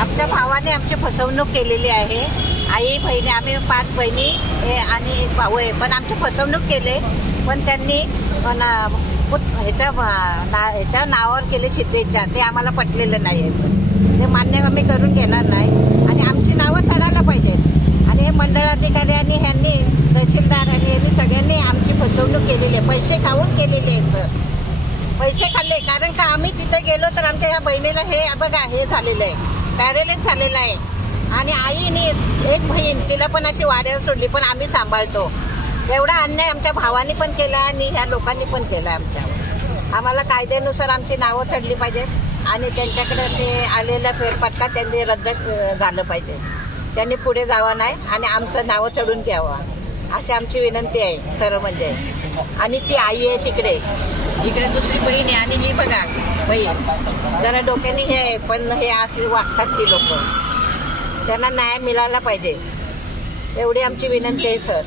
आमच्या भावाने आमची फसवणूक केलेली आहे. आई बहिणी आम्ही पाच बहिणी हे आणि एक भाऊ आहे. पण आमची फसवणूक केले. पण त्यांनी पण, ह्याच्या ना- ह्याच्या नावावर केले शिद्धेच्या ते आम्हाला पटलेलं नाही आहे ते मान्य आम्ही करून घेणार नाही. आणि आमची नावं चढायला पाहिजेत. आणि हे मंडळाधिकारी आणि ह्यांनी तहसीलदार आणि यांनी सगळ्यांनी आमची फसवणूक केलेली आहे. पैसे खाऊन केलेली आहे सर. पैसे खाल्ले. कारण का आम्ही तिथे गेलो तर आमच्या ह्या बहिणीला हे बघा हे झालेलं आहे. पॅरेलाइज झालेलं आहे. आणि आईने एक बहीण तिला पण अशी वाड्यावर सोडली पण आम्ही सांभाळतो. एवढा अन्याय आमच्या भावाने पण केला आणि ह्या लोकांनी पण केला आमच्यावर. आम्हाला कायद्यानुसार आमची नावं चढली पाहिजे आणि त्यांच्याकडे ते आलेला फेरफटका त्यांनी रद्द झालं पाहिजे. त्यांनी पुढे जावं नाही आणि आमचं नावं चढून घ्यावं. अशी आमची विनंती आहे खरं म्हणजे. आणि ती आई आहे तिकडे. इकडे दुसरी बहीण आहे आणि ही बघा बहीण. जरा डोक्याने हे आहे पण हे असे वागतात ती लोक. त्यांना न्याय मिळाला पाहिजे. एवढी आमची विनंती आहे सर.